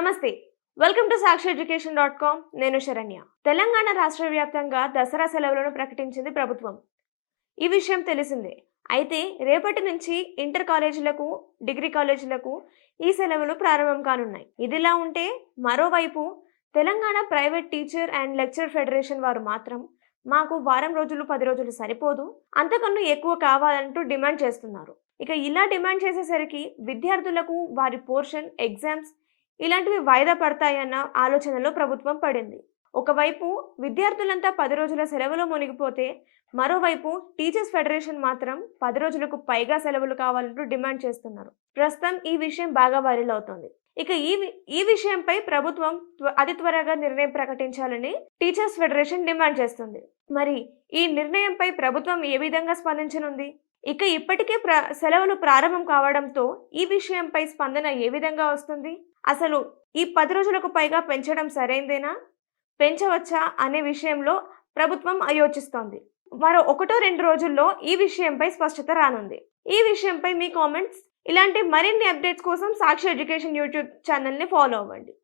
నమస్తే. Welcome to sakshiEducation.com. నేను శరణ్య. తెలంగాణ రాష్ట్ర వ్యాప్తంగా దసరా సెలవులను ప్రకటించింది ప్రభుత్వం. ఈ విషయం తెలిసిందే. అయితే రేపటి నుంచి ఇంటర్ కాలేజీలకు, డిగ్రీ కాలేజీలకు ఈ సెలవులు ప్రారంభం కానున్నాయి. ఇదిలా ఉంటే మరోవైపు Telangana private teacher and lecturer federation వారు మాత్రం మాకు వారం రోజులు 10 రోజులు సరిపోదు, అంతకన్నా ఎక్కువ కావాలంటూ డిమాండ్ చేస్తున్నారు. ఇక ఇలా డిమాండ్ చేసేసరికి విద్యార్థులకు వారి పోర్షన్, ఎగ్జామ్స్ ఇలాంటివి వాయిదా పడతాయన్న ఆలోచనలో ప్రభుత్వం పడింది. ఒకవైపు విద్యార్థులంతా 10 రోజుల సెలవులో మునిగిపోతే, మరోవైపు టీచర్స్ ఫెడరేషన్ మాత్రం 10 రోజులకు పైగా సెలవులు కావాలంటూ డిమాండ్ చేస్తున్నారు. ప్రస్తుతం ఈ విషయం బాగా వైరల్ అవుతోంది. ఇక ఈ విషయంపై ప్రభుత్వం అతి త్వరగా నిర్ణయం ప్రకటించాలని టీచర్స్ ఫెడరేషన్ డిమాండ్ చేస్తుంది. మరి ఈ నిర్ణయంపై ప్రభుత్వం ఏ విధంగా స్పందించనుంది? ఇక ఇప్పటికే సెలవులు ప్రారంభం కావడంతో ఈ విషయంపై స్పందన ఏ విధంగా వస్తుంది? అసలు ఈ 10 రోజులకు పైగా పెంచడం సరైందేనా? పెంచవచ్చా అనే విషయంలో ప్రభుత్వం ఆలోచిస్తోంది. మరో 1-2 రోజుల్లో ఈ విషయంపై స్పష్టత రానుంది. ఈ విషయంపై మీ కామెంట్స్. ఇలాంటి మరిన్ని అప్డేట్స్ కోసం సాక్షి ఎడ్యుకేషన్ యూట్యూబ్ ఛానల్ని ఫాలో అవ్వండి.